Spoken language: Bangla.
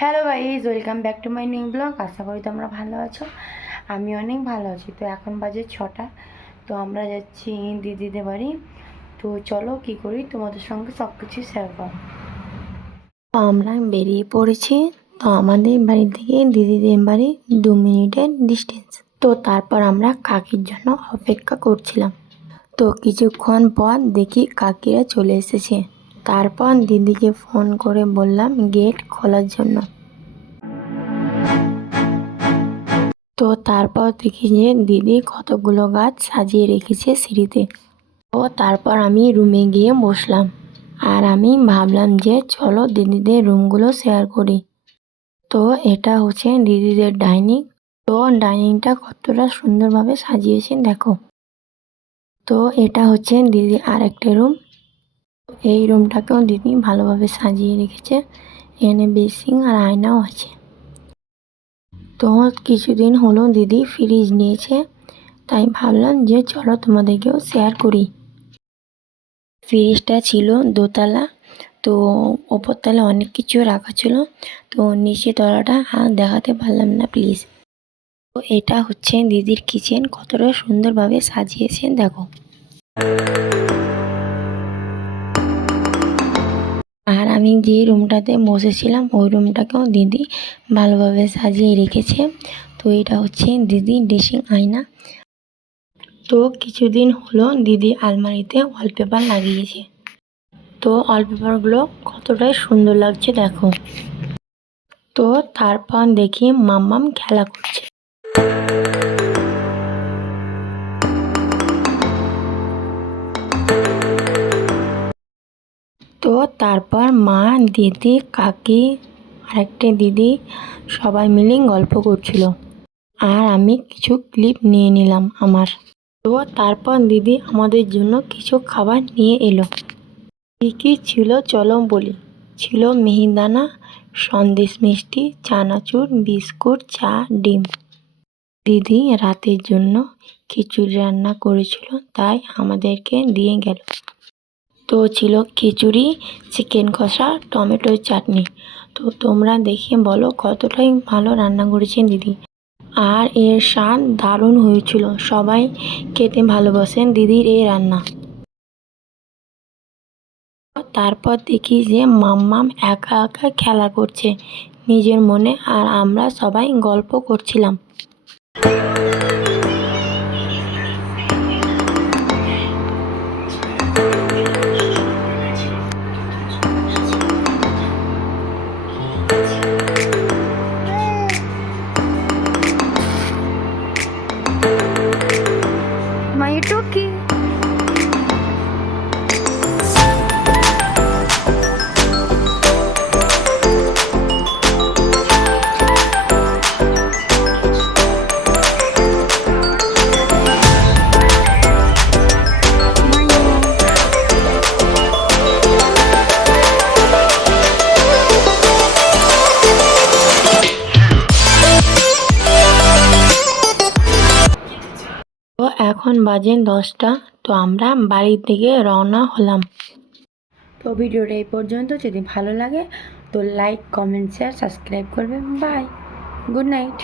Hello guys welcome back to my new blog. আশা করি তোমরা ভালো আছো। আমি অনেক ভালো আছি। তো এখন বাজে ছটা। তো আমরা যাচ্ছি দিদিদের বাড়ি। তো চলো কি করি? তোমাদের সঙ্গে সব কিছু শেয়ার করো আমরা বেরিয়ে পড়েছি। তো আমাদের বাড়ি থেকে দিদিদের বাড়ি দু মিনিটের ডিস্টেন্স তো তারপর আমরা কাকির জন্য অপেক্ষা করছিলাম। তো কিছুক্ষণ পর দেখি কাকিরা চলে এসেছে। তারপর দিদিকে ফোন করে বললাম, গেট খোলার জন্য। তো তারপর দেখি যে দিদি কতগুলো গাছ সাজিয়ে রেখেছে সিঁড়িতে। তো তারপর আমি রুমে গিয়ে বসলাম আর আমি ভাবলাম যে চলো দিদিদের রুমগুলো শেয়ার করি। তো এটা হচ্ছে দিদিদের ডাইনিং। তো ডাইনিংটা কতটা সুন্দরভাবে সাজিয়েছে দেখো। তো এটা হচ্ছে দিদি আর একটা রুম। এই রুমটাকেও দিদি ভালোভাবে সাজিয়ে রেখেছে। এখানে বেসিং আর আয়নাও আছে। তো কিছুদিন হলো দিদি ফ্রিজ নিয়েছে, তাই ভাবলাম যে চলো তোমাদেরকেও শেয়ার করি। ফ্রিজটা ছিল দোতলা, তো ওপরতলা অনেক কিছু রাখা ছিল, তো নিচে তলাটা আর দেখাতে পারলাম না, প্লিজ। তো এটা হচ্ছে দিদির কিচেন, কতটা সুন্দরভাবে সাজিয়েছে, দেখো। আমি যে রুমটাতে বসেছিলাম, ওই রুমটাকেও দিদি ভালোভাবে সাজিয়ে রেখেছে। তো এটা হচ্ছে দিদি ড্রেসিং আয়না। তো কিছুদিন হলো দিদি আলমারিতে ওয়ালপেপার লাগিয়েছে। তো ওয়ালপেপারগুলো কতটাই সুন্দর লাগছে দেখো। তো তারপর দেখি মাম্মাম খেলা করছে। তো তারপর মা, দিদি, কাকি, আরেকটা দিদি সবাই মিলে গল্প করছিল। আর আমি কিছু ক্লিপ নিয়ে নিলাম আমার। তো তারপর দিদি আমাদের জন্য কিছু খাবার নিয়ে এলো। কী কী ছিল চলো বলি। ছিল মিহিদানা, সন্দেশ মিষ্টি, চানাচুর, বিস্কুট, চা, ডিম। দিদি রাতের জন্য খিচুড়ি রান্না করেছিল, তাই আমাদেরকে দিয়ে গেল। তো ছিল খিচুড়ি, চিকেন কষা, টমেটোর চাটনি। তো তোমরা দেখে বলো কতটাই ভালো রান্না করেছেন দিদি। আর এর স্বাদ দারুণ হয়েছিল। সবাই খেতে ভালোবাসেন দিদির এই রান্না। তারপর দেখি যে মাম্মাম একা একা খেলা করছে। নিজের মনে আর আমরা সবাই গল্প করছিলাম। Mayutoki. তো এখন বাজে দশটা, তো আমরা বাড়ির দিকে রওনা হলাম। তো ভিডিওটা এই পর্যন্ত। যদি ভালো লাগে, তো লাইক কমেন্ট শেয়ার সাবস্ক্রাইব করবে বাই গুড নাইট